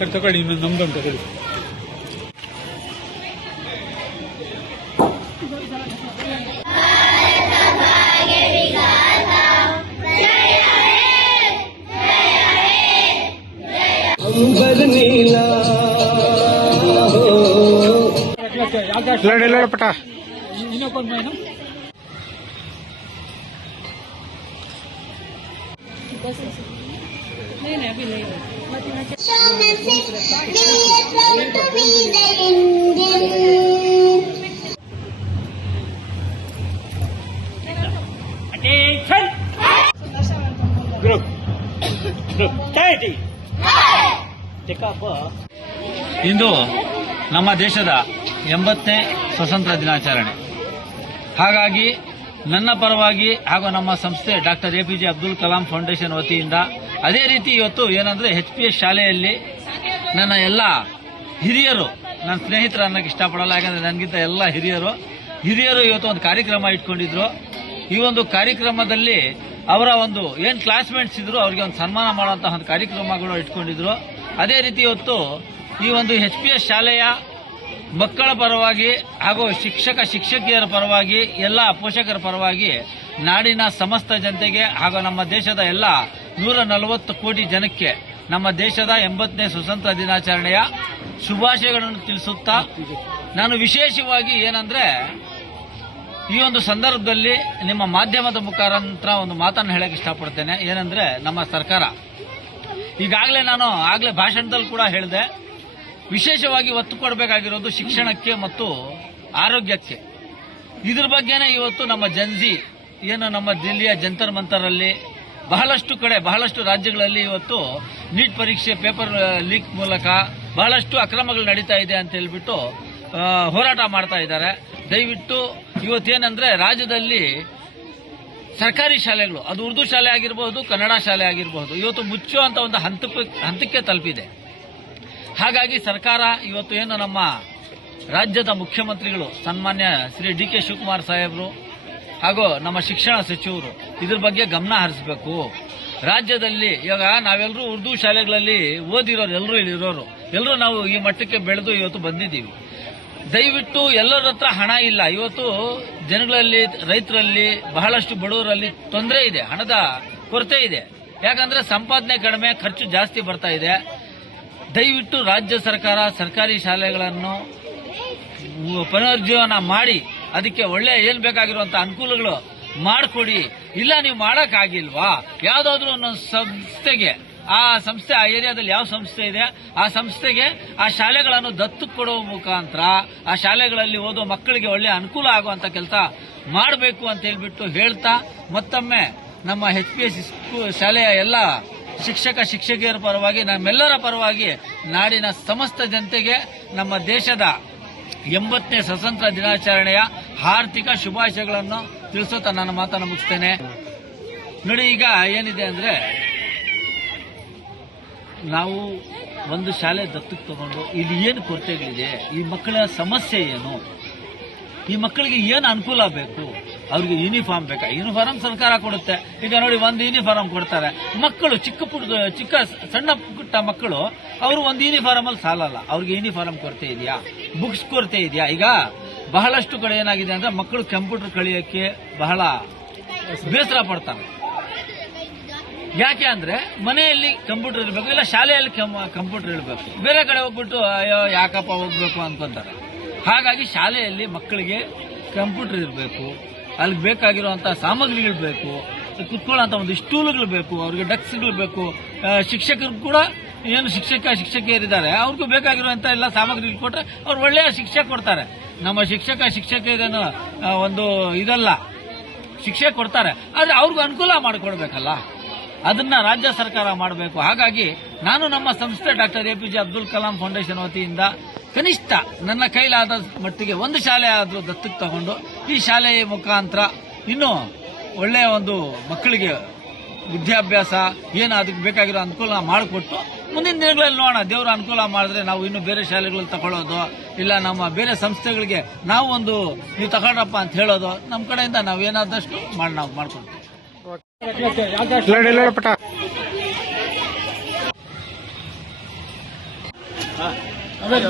ತಗೊಳ್ಳಿ ನಮ್ದೊಂದು ತಗೊಳ್ಳಿ. ಪಟ ಇನ್ನೊಬ್ಬ ಇಂದು ನಮ್ಮ ದೇಶದ 80ನೇ ಸ್ವತಂತ್ರ ದಿನಾಚರಣೆ. ಹಾಗಾಗಿ ನನ್ನ ಪರವಾಗಿ ಹಾಗೂ ನಮ್ಮ ಸಂಸ್ಥೆ doctor APJ Abdul Kalam foundation ವತಿಯಿಂದ ಅದೇ ರೀತಿ ಇವತ್ತು ಏನಂದ್ರೆ HPS ಶಾಲೆಯಲ್ಲಿ ನನ್ನ ಎಲ್ಲ ಹಿರಿಯರು, ನನ್ನ ಸ್ನೇಹಿತರು ಅನ್ನೋಕೆ ಇಷ್ಟಪಡಲ್ಲ, ಯಾಕಂದ್ರೆ ನನಗಿಂತ ಎಲ್ಲ ಹಿರಿಯರು ಇವತ್ತು ಒಂದು ಕಾರ್ಯಕ್ರಮ ಇಟ್ಕೊಂಡಿದ್ರು. ಈ ಒಂದು ಕಾರ್ಯಕ್ರಮದಲ್ಲಿ ಅವರ ಒಂದು ಏನ್ ಕ್ಲಾಸ್ಮೇಟ್ಸ್ ಇದ್ರು ಅವರಿಗೆ ಒಂದು ಸನ್ಮಾನ ಮಾಡುವಂತಹ ಒಂದು ಕಾರ್ಯಕ್ರಮಗಳು ಇಟ್ಕೊಂಡಿದ್ರು. ಅದೇ ರೀತಿ ಇವತ್ತು ಈ ಒಂದು HPS ಶಾಲೆಯ ಮಕ್ಕಳ ಪರವಾಗಿ ಹಾಗೂ ಶಿಕ್ಷಕಿಯರ ಪರವಾಗಿ ಎಲ್ಲ ಪೋಷಕರ ಪರವಾಗಿ ನಾಡಿನ ಸಮಸ್ತ ಜನತೆಗೆ ಹಾಗೂ ನಮ್ಮ ದೇಶದ ಎಲ್ಲ 140 ಕೋಟಿ ಜನಕ್ಕೆ ನಮ್ಮ ದೇಶದ 80ನೇ ಸ್ವತಂತ್ರ ದಿನಾಚರಣೆಯ ಶುಭಾಶಯಗಳನ್ನು ತಿಳಿಸುತ್ತಾ, ನಾನು ವಿಶೇಷವಾಗಿ ಏನಂದ್ರೆ ಈ ಒಂದು ಸಂದರ್ಭದಲ್ಲಿ ನಿಮ್ಮ ಮಾಧ್ಯಮದ ಮುಖಾಂತರ ಒಂದು ಮಾತನ್ನು ಹೇಳಕ್ಕೆ ಇಷ್ಟಪಡ್ತೇನೆ. ಏನಂದ್ರೆ ನಮ್ಮ ಸರ್ಕಾರ ಈಗಾಗಲೇ ನಾನು ಭಾಷಣದಲ್ಲಿ ಕೂಡ ಹೇಳಿದೆ, ವಿಶೇಷವಾಗಿ ಒತ್ತು ಕೊಡಬೇಕಾಗಿರೋದು ಶಿಕ್ಷಣಕ್ಕೆ ಮತ್ತು ಆರೋಗ್ಯಕ್ಕೆ. ಇದ್ರ ಬಗ್ಗೆನೇ ಇವತ್ತು ನಮ್ಮ ಜನ್ಜಿ ಏನು ನಮ್ಮ ದಿಲ್ಲಿಯ ಜಂತರ್ ಮಂತರಲ್ಲಿ ಬಹಳಷ್ಟು ರಾಜ್ಯಗಳಲ್ಲಿ ಇವತ್ತು ನೀಟ್ ಪರೀಕ್ಷೆ ಪೇಪರ್ ಲೀಕ್ ಮೂಲಕ ಬಹಳಷ್ಟು ಅಕ್ರಮಗಳು ನಡೀತಾ ಇದೆ ಅಂತ ಹೇಳ್ಬಿಟ್ಟು ಹೋರಾಟ ಮಾಡ್ತಾ ಇದ್ದಾರೆ. ದಯವಿಟ್ಟು ಇವತ್ತೇನಂದ್ರೆ ರಾಜ್ಯದಲ್ಲಿ ಸರ್ಕಾರಿ ಶಾಲೆಗಳು, ಅದು ಉರ್ದು ಶಾಲೆ ಆಗಿರಬಹುದು, ಕನ್ನಡ ಶಾಲೆ ಆಗಿರಬಹುದು, ಇವತ್ತು ಮುಚ್ಚುವಂತ ಒಂದು ಹಂತಕ್ಕೆ ತಲುಪಿದೆ. ಹಾಗಾಗಿ ಸರ್ಕಾರ ಇವತ್ತು ಏನು ನಮ್ಮ ರಾಜ್ಯದ ಮುಖ್ಯಮಂತ್ರಿಗಳು ಸನ್ಮಾನ್ಯ ಶ್ರೀ DK ಶಿವಕುಮಾರ್ ಸಾಹೇಬರು ಹಾಗೂ ನಮ್ಮ ಶಿಕ್ಷಣ ಸಚಿವರು ಇದ್ರ ಬಗ್ಗೆ ಗಮನ ಹರಿಸಬೇಕು. ರಾಜ್ಯದಲ್ಲಿ ಇವಾಗ ನಾವೆಲ್ಲರೂ ಉರ್ದು ಶಾಲೆಗಳಲ್ಲಿ ಓದಿರೋರು ಎಲ್ಲರೂ ನಾವು ಈ ಮಟ್ಟಕ್ಕೆ ಬೆಳೆದು ಇವತ್ತು ಬಂದಿದ್ದೀವಿ. ದಯವಿಟ್ಟು ಎಲ್ಲರ ಹತ್ರ ಹಣ ಇಲ್ಲ. ಇವತ್ತು ಜನಗಳಲ್ಲಿ, ರೈತರಲ್ಲಿ, ಬಹಳಷ್ಟು ಬಡವರಲ್ಲಿ ತೊಂದರೆ ಇದೆ, ಹಣದ ಕೊರತೆ ಇದೆ. ಯಾಕಂದ್ರೆ ಸಂಪಾದನೆ ಕಡಿಮೆ, ಖರ್ಚು ಜಾಸ್ತಿ ಬರ್ತಾ ಇದೆ. ದಯವಿಟ್ಟು ರಾಜ್ಯ ಸರ್ಕಾರ ಸರ್ಕಾರಿ ಶಾಲೆಗಳನ್ನು ಪುನರುಜ್ಜೀವನ ಮಾಡಿ ಅದಕ್ಕೆ ಒಳ್ಳೆ ಏನ್ ಬೇಕಾಗಿರುವಂತಹ ಅನುಕೂಲಗಳು ಮಾಡಿಕೊಡಿ. ಇಲ್ಲ ನೀವು ಮಾಡಕ್ಕಾಗಿಲ್ವಾ, ಯಾವ್ದಾದ್ರು ಒಂದೊಂದು ಸಂಸ್ಥೆಗೆ, ಆ ಸಂಸ್ಥೆ ಆ ಏರಿಯಾದಲ್ಲಿ ಯಾವ ಸಂಸ್ಥೆ ಇದೆ ಆ ಸಂಸ್ಥೆಗೆ ಆ ಶಾಲೆಗಳನ್ನು ದತ್ತು ಕೊಡುವ ಮುಖಾಂತರ ಆ ಶಾಲೆಗಳಲ್ಲಿ ಓದುವ ಮಕ್ಕಳಿಗೆ ಒಳ್ಳೆ ಅನುಕೂಲ ಆಗುವಂತ ಕೆಲಸ ಮಾಡಬೇಕು ಅಂತ ಹೇಳ್ಬಿಟ್ಟು ಹೇಳ್ತಾ, ಮತ್ತೊಮ್ಮೆ ನಮ್ಮ HPS ಶಾಲೆಯ ಎಲ್ಲ ಶಿಕ್ಷಕಿಯರ ಪರವಾಗಿ, ನಮ್ಮೆಲ್ಲರ ಪರವಾಗಿ ನಾಡಿನ ಸಮಸ್ತ ಜನತೆಗೆ ನಮ್ಮ ದೇಶದ 80ನೇ ಸ್ವತಂತ್ರ ದಿನಾಚರಣೆಯ ಹಾರ್ದಿಕ ಶುಭಾಶಯಗಳನ್ನು ತಿಳಿಸುತ್ತಾ ನನ್ನ ಮಾತನ್ನು ಮುಗಿಸ್ತೇನೆ. ನೋಡಿ, ಈಗ ಏನಿದೆ ಅಂದ್ರೆ ನಾವು ಒಂದು ಶಾಲೆ ದತ್ತಕ್ಕೆ ತಗೊಂಡು ಇಲ್ಲಿ ಏನು ಕೊರತೆಗಳಿದೆ, ಈ ಮಕ್ಕಳ ಸಮಸ್ಯೆ ಏನು, ಈ ಮಕ್ಕಳಿಗೆ ಏನು ಅನುಕೂಲ ಬೇಕು, ಅವ್ರಿಗೆ ಯೂನಿಫಾರ್ಮ್ ಬೇಕಾ, ಯೂನಿಫಾರ್ಮ್ ಸರ್ಕಾರ ಕೊಡುತ್ತೆ. ಈಗ ನೋಡಿ, ಒಂದು ಯೂನಿಫಾರ್ಮ್ ಕೊಡ್ತಾರೆ, ಮಕ್ಕಳು ಚಿಕ್ಕ ಸಣ್ಣ ಪುಟ್ಟ ಮಕ್ಕಳು ಅವರು ಒಂದು ಯೂನಿಫಾರ್ಮ್ ಅಲ್ಲಿ ಸಾಲಲ್ಲ, ಅವ್ರಿಗೆ ಯೂನಿಫಾರ್ಮ್ ಕೊರತೆ ಇದೆಯಾ, ಬುಕ್ಸ್ ಕೊರತೆ ಇದೆಯಾ. ಈಗ ಬಹಳಷ್ಟು ಕಡೆ ಏನಾಗಿದೆ ಅಂದ್ರೆ ಮಕ್ಕಳು ಕಂಪ್ಯೂಟರ್ ಕಲಿಯೋಕ್ಕೆ ಬಹಳ ಬೇಸರ ಪಡ್ತಾರೆ. ಯಾಕೆ ಅಂದ್ರೆ ಮನೆಯಲ್ಲಿ ಕಂಪ್ಯೂಟರ್ ಇರಬೇಕು, ಇಲ್ಲ ಶಾಲೆಯಲ್ಲಿ ಕಂಪ್ಯೂಟರ್ ಇರಬೇಕು, ಬೇರೆ ಕಡೆ ಹೋಗ್ಬಿಟ್ಟು ಅಯ್ಯೋ ಯಾಕಪ್ಪ ಹೋಗ್ಬೇಕು ಅನ್ಕೊಂತಾರೆ. ಹಾಗಾಗಿ ಶಾಲೆಯಲ್ಲಿ ಮಕ್ಕಳಿಗೆ ಕಂಪ್ಯೂಟರ್ ಇರಬೇಕು, ಅಲ್ಲಿ ಬೇಕಾಗಿರುವಂತಹ ಸಾಮಗ್ರಿಗಳು ಬೇಕು, ಕುತ್ಕೊಳ್ಳೋಂಥ ಒಂದು ಸ್ಟೂಲ್ಗಳು ಬೇಕು, ಅವ್ರಿಗೆ ಡೆಸ್ಕ್ಗಳು ಬೇಕು. ಶಿಕ್ಷಕರು ಕೂಡ ಏನು ಶಿಕ್ಷಕಿಯರಿದ್ದಾರೆ ಅವ್ರಿಗೂ ಬೇಕಾಗಿರುವಂತಹ ಎಲ್ಲ ಸಾಮಗ್ರಿಗಳು ಕೊಟ್ಟರೆ ಅವ್ರು ಒಳ್ಳೆಯ ಶಿಕ್ಷೆ ಕೊಡ್ತಾರೆ. ನಮ್ಮ ಶಿಕ್ಷಕಿಯರೇನು ಒಂದು ಇದಲ್ಲ, ಶಿಕ್ಷೆ ಕೊಡ್ತಾರೆ, ಆದ್ರೆ ಅವ್ರಿಗೂ ಅನುಕೂಲ ಮಾಡಿಕೊಡ್ಬೇಕಲ್ಲ, ಅದನ್ನ ರಾಜ್ಯ ಸರ್ಕಾರ ಮಾಡಬೇಕು. ಹಾಗಾಗಿ ನಾನು ನಮ್ಮ ಸಂಸ್ಥೆ doctor APJ Abdul Kalam foundation ವತಿಯಿಂದ ಕನಿಷ್ಠ ನನ್ನ ಕೈಲಾದ ಮಟ್ಟಿಗೆ ಒಂದು ಶಾಲೆ ಆದರೂ ದತ್ತಕ್ಕೆ ತಗೊಂಡು ಈ ಶಾಲೆಯ ಮುಖಾಂತರ ಇನ್ನೂ ಒಳ್ಳೆಯ ಒಂದು ಮಕ್ಕಳಿಗೆ ವಿದ್ಯಾಭ್ಯಾಸ ಏನು ಅದಕ್ಕೆ ಬೇಕಾಗಿರೋ ಅನುಕೂಲ ಮಾಡಿಕೊಟ್ಟು ಮುಂದಿನ ದಿನಗಳಲ್ಲಿ ನೋಡೋಣ, ದೇವರ ಅನುಕೂಲ ಮಾಡಿದ್ರೆ ನಾವು ಇನ್ನು ಬೇರೆ ಶಾಲೆಗಳಲ್ಲಿ ತಗೊಳ್ಳೋದು, ಇಲ್ಲ ನಮ್ಮ ಬೇರೆ ಸಂಸ್ಥೆಗಳಿಗೆ ನಾವು ಒಂದು ನೀವು ತಗೊಂಡ್ರಪ್ಪ ಅಂತ ಹೇಳೋದು, ನಮ್ಮ ಕಡೆಯಿಂದ ನಾವು ಏನಾದಷ್ಟು ನಾವು ಮಾಡ್ಕೊಡ್ತೀವಿ. A ver,